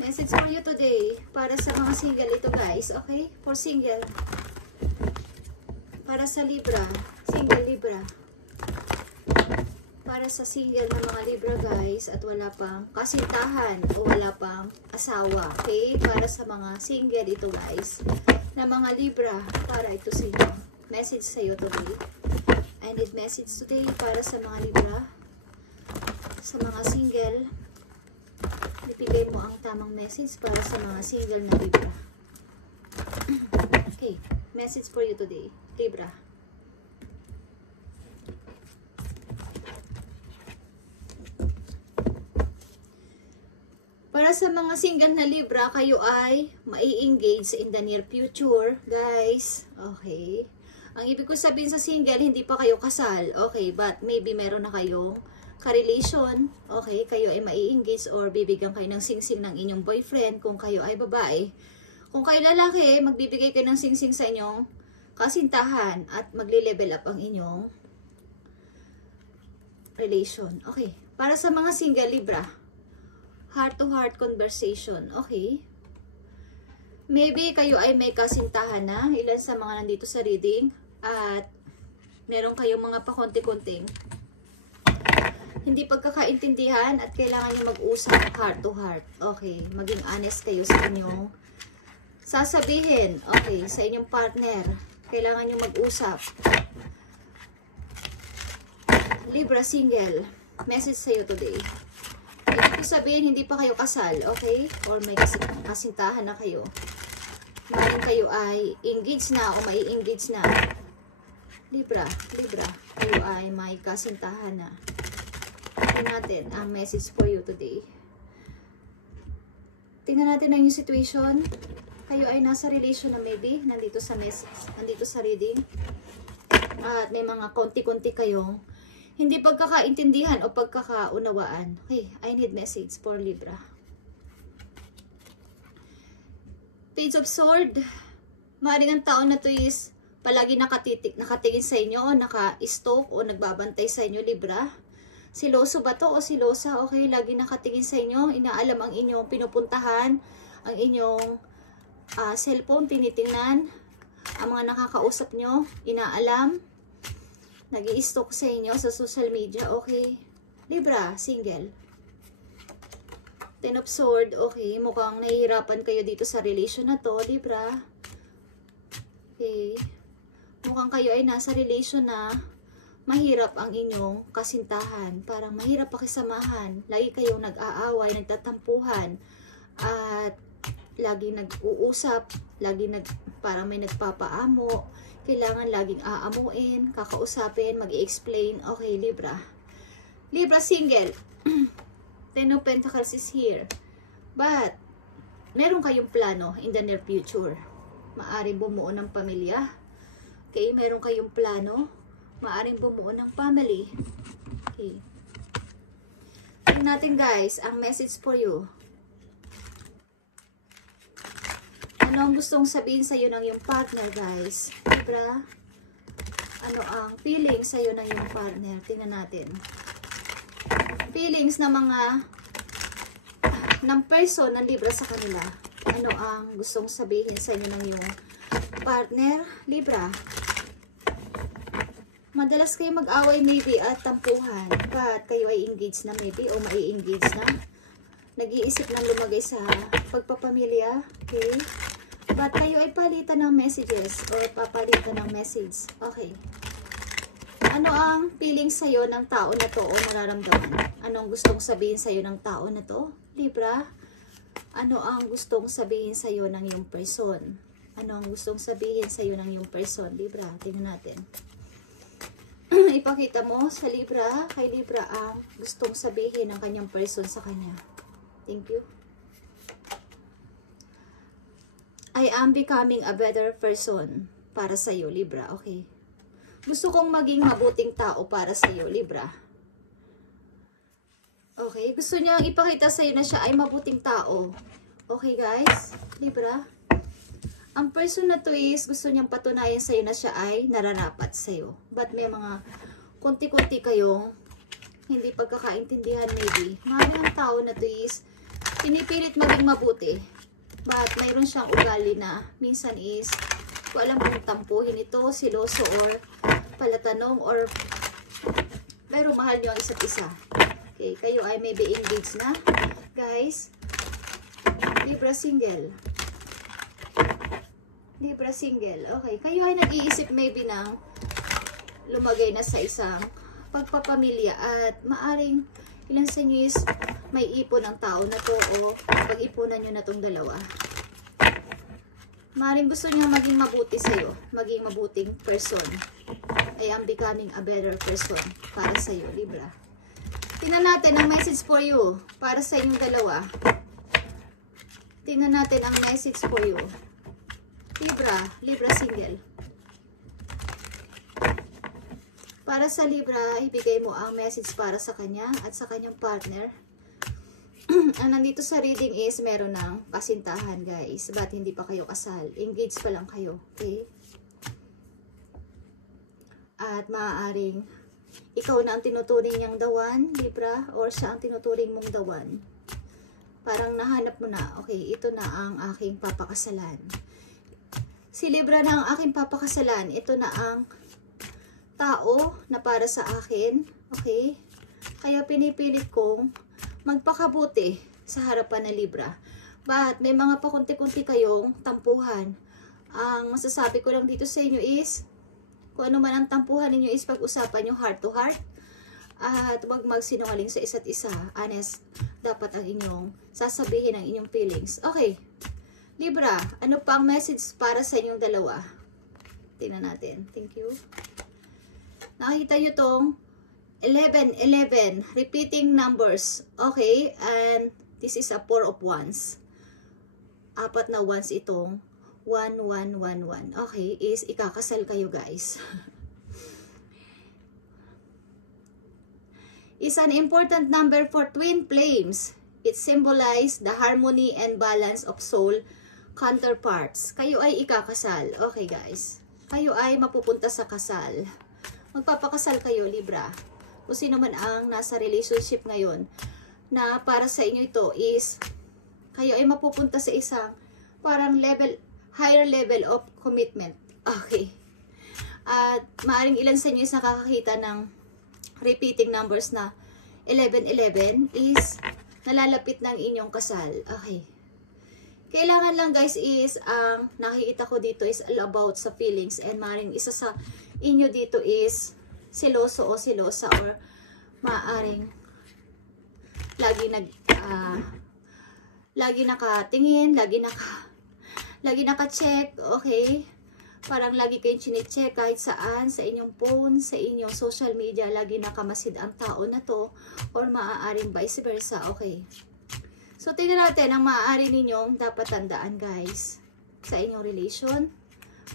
Message for you today. Para sa mga single ito guys. Okay? For single. Para sa Libra. Single Libra. Para sa single na mga Libra guys. At wala pang kasintahan. O wala pang asawa. Okay? Para sa mga single ito guys. Na mga Libra. Para ito sa inyo. Message sa iyo today. I need message today para sa mga Libra. Sa mga single. Ibigay mo ang tamang message para sa mga single na Libra. Okay. Message for you today. Libra. Para sa mga single na Libra, kayo ay mai-engage in the near future, guys. Okay. Ang ibig ko sabihin sa single, hindi pa kayo kasal. Okay, but maybe meron na kayong ka-relation. Okay, kayo ay mai-engage or bibigyan kayo ng singsing ng inyong boyfriend kung kayo ay babae. Kung kayo lalaki, magbibigay kayo ng singsing sa inyong kasintahan at magli-level up ang inyong relation. Okay, para sa mga single Libra, heart-to-heart conversation. Okay. Maybe kayo ay may kasintahan na. Ilan sa mga nandito sa reading. At meron kayong mga pakonti-konting hindi pagkakaintindihan at kailangan nyo mag-usap heart-to-heart. Okay. Maging honest kayo sa inyong sasabihin. Okay. Sa inyong partner. Kailangan nyo mag-usap. Libra single. Message sa'yo today. Ibig sabihin, hindi pa kayo kasal, okay? Or may kasintahan na kayo. Maring kayo ay engaged na o may engaged na. Libra, Libra, kayo ay may kasintahan na. Tingnan natin ang message for you today. Tingnan natin ang yung situation. Kayo ay nasa relation na maybe, nandito sa message, nandito sa reading. At may mga konti-konti kayong hindi pagkakaintindihan o pagkakaunawaan. Okay, I need message for Libra. Page of Sword. Maaaring ang tao na to is palagi nakatingin sa inyo o naka-stalk o nagbabantay sa inyo, Libra. Siloso ba to o silosa? Okay, lagi nakatingin sa inyo. Inaalam ang inyong pinupuntahan, ang inyong cellphone, tinitingnan. Ang mga nakakausap nyo, inaalam. Nag-i-stalk sa inyo sa social media, okay? Libra, single. Ten of Sword, okay. Mukhang nahihirapan kayo dito sa relation na to, Libra. Okay. Mukhang kayo ay nasa relation na mahirap ang inyong kasintahan. Parang mahirap pakisamahan. Lagi kayong nag-aaway, nagtatampuhan. At lagi nag-uusap, lagi parang may nagpapaamo. Kailangan laging aamuin, kakausapin, mag-i-explain. Okay, Libra. Libra single. Ten of Pentacles is here. But, meron kayong plano in the near future. Maaring bumuo ng pamilya. Okay, meron kayong plano. Maaring bumuo ng family. Okay. Tingnan natin guys, ang message for you. Ano ang gustong sabihin sa'yo ng iyong partner, guys? Libra, ano ang feelings sa'yo ng iyong partner? Tingnan natin. Feelings na ng person ng Libra sa kanila. Ano ang gustong sabihin sa inyo ng iyong partner, Libra? Madalas kayo mag-away maybe at tampuhan. But kayo ay engaged na maybe o mai-engage na. Nag-iisip na lumagay sa pagpapamilya. Okay? But kayo ay palitan ng messages or papalitan ng message. Okay. Ano ang feeling sa'yo ng tao na to o nararamdaman? Anong gustong sabihin sa'yo ng tao na to? Libra, ano ang gustong sabihin sa'yo ng iyong person? Ano ang gustong sabihin sa'yo ng iyong person? Libra, tingnan natin. Ipakita mo sa Libra, kay Libra ang gustong sabihin ng kanyang person sa kanya. Thank you. I am becoming a better person para sa iyo, Libra. Okay. Gusto kong maging mabuting tao para sa iyo, Libra. Okay. Gusto niyang ipakita sa iyo na siya ay mabuting tao. Okay, guys? Libra. Ang person na to is gusto niyang patunayan sa iyo na siya ay nararapat sa iyo. But may mga konti-konti kayong hindi pagkakaintindihan maybe. Maraming ang tao na to is pinipilit maging mabuti. But mayroon siyang ugali na minsan is ko alam kung tampuhin ito, siloso or palatanong or pero mahal niyo ang isa't isa. Okay, kayo ay maybe engaged na. Guys, Libra single. Libra single. Okay, kayo ay nag-iisip maybe ng lumagay na sa isang pagpapamilya at maaring ilan sa inyo is may ipon ng tao na to o pag-ipunan nyo na tong dalawa. Maaring gusto nyo maging mabuti sa'yo, maging mabuting person. I am becoming a better person para sa'yo, Libra. Tingnan natin ang message for you para sa inyong dalawa. Tingnan natin ang message for you. Libra, Libra single. Para sa Libra, ibigay mo ang message para sa kanya at sa kanyang partner. Ang nandito sa reading is meron ng kasintahan, guys. Ba't hindi pa kayo kasal? Engaged pa lang kayo, okay? At maaaring ikaw na ang tinuturing niyang dawan, Libra, or siya ang tinuturing mong dawan. Parang nahanap mo na, okay, ito na ang aking papakasalan. Si Libra na ang aking papakasalan, ito na ang tao na para sa akin, okay? Kaya pinipilit kong magpakabuti sa harapan ng Libra. But may mga pakunti-kunti kayong tampuhan. Ang masasabi ko lang dito sa inyo is, kung ano man ang tampuhan ninyo is pag-usapan yung heart to heart. At huwag magsinungaling sa isa't isa. Honest, dapat ang inyong sasabihin ang inyong feelings. Okay, Libra, ano pa ang message para sa inyong dalawa? Tingnan natin. Thank you. Nakita nyo tong 11, 11, repeating numbers. Okay, and this is a 4 of wands. Apat na wands itong 1, 1, 1, 1. Okay, is ikakasal kayo, guys. Is an important number for twin flames. It symbolizes the harmony and balance of soul counterparts. Kayo ay ikakasal. Okay, guys. Kayo ay mapupunta sa kasal. Magpapakasal kayo, Libra. Kung sino man ang nasa relationship ngayon na para sa inyo ito is kayo ay mapupunta sa isang parang higher level of commitment. Okay. At maaring ilan sa inyo is nakakakita ng repeating numbers na 11, 11 is nalalapit ng inyong kasal. Okay. Kailangan lang, guys, is nakikita ko dito is all about sa feelings and maaring isa sa inyo dito is seloso o selosa or maaring lagi nakatingin, lagi naka-check, okay? Parang lagi kayong chine-check kahit saan, sa inyong phone, sa inyong social media, lagi nakamasid ang tao na to or maaaring vice versa, okay? So, tingnan natin ang maaari ninyong dapat tandaan, guys, sa inyong relation.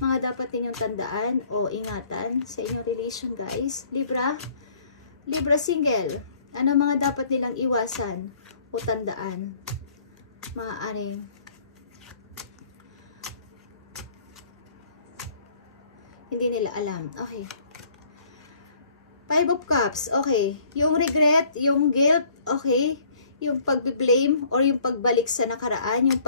Mga dapat ninyong tandaan o ingatan sa inyong relation, guys. Libra, Libra single. Ano mga dapat nilang iwasan o tandaan? Maaaring hindi nila alam. Okay. 5 of Cups. Okay. Yung regret, yung guilt, okay. Yung pag-blame or yung pagbalik sa nakaraan, yung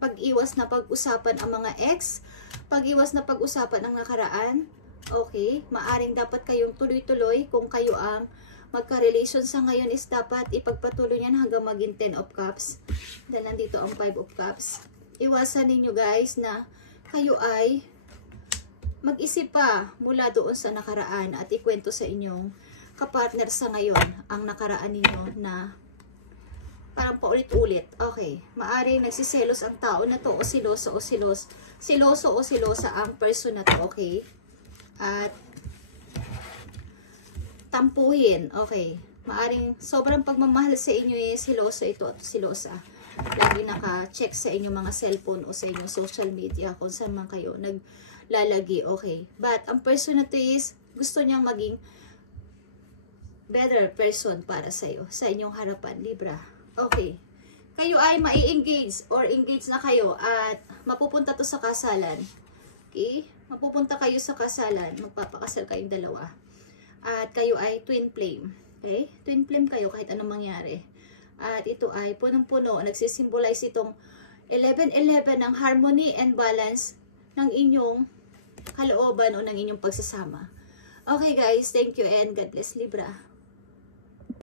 pag-iwas na pag-usapan ang mga ex, pag-iwas na pag-usapan ang nakaraan, okay, maaring dapat kayong tuloy-tuloy kung kayo ang magka-relation sa ngayon is dapat ipagpatuloy yan hanggang maging 10 of Cups. Dahil nandito ang 5 of Cups. Iwasan ninyo, guys, na kayo ay mag-isip pa mula doon sa nakaraan at ikwento sa inyong kapartner sa ngayon ang nakaraan ninyo na parang paulit-ulit. Okay. Maaring nagsiselos ang tao na to o siloso o silosa ang person na to. Okay. At tampuhin. Okay. Maaring sobrang pagmamahal sa inyo eh, siloso ito at silosa. Lagi naka-check sa inyong mga cellphone o sa inyong social media kung saan man kayo naglalagi. Okay. But ang person na to is gusto niyang maging better person para sa'yo, sa inyong harapan, Libra. Okay. Kayo ay mai-engage or engage na kayo at mapupunta to sa kasalan. Okay? Mapupunta kayo sa kasalan. Magpapakasal kayong dalawa. At kayo ay twin flame. Okay? Twin flame kayo kahit anong mangyari. At ito ay punong-puno, nagsisimbolize itong 11-11 ng harmony and balance ng inyong kalooban o ng inyong pagsasama. Okay guys, thank you and God bless Libra.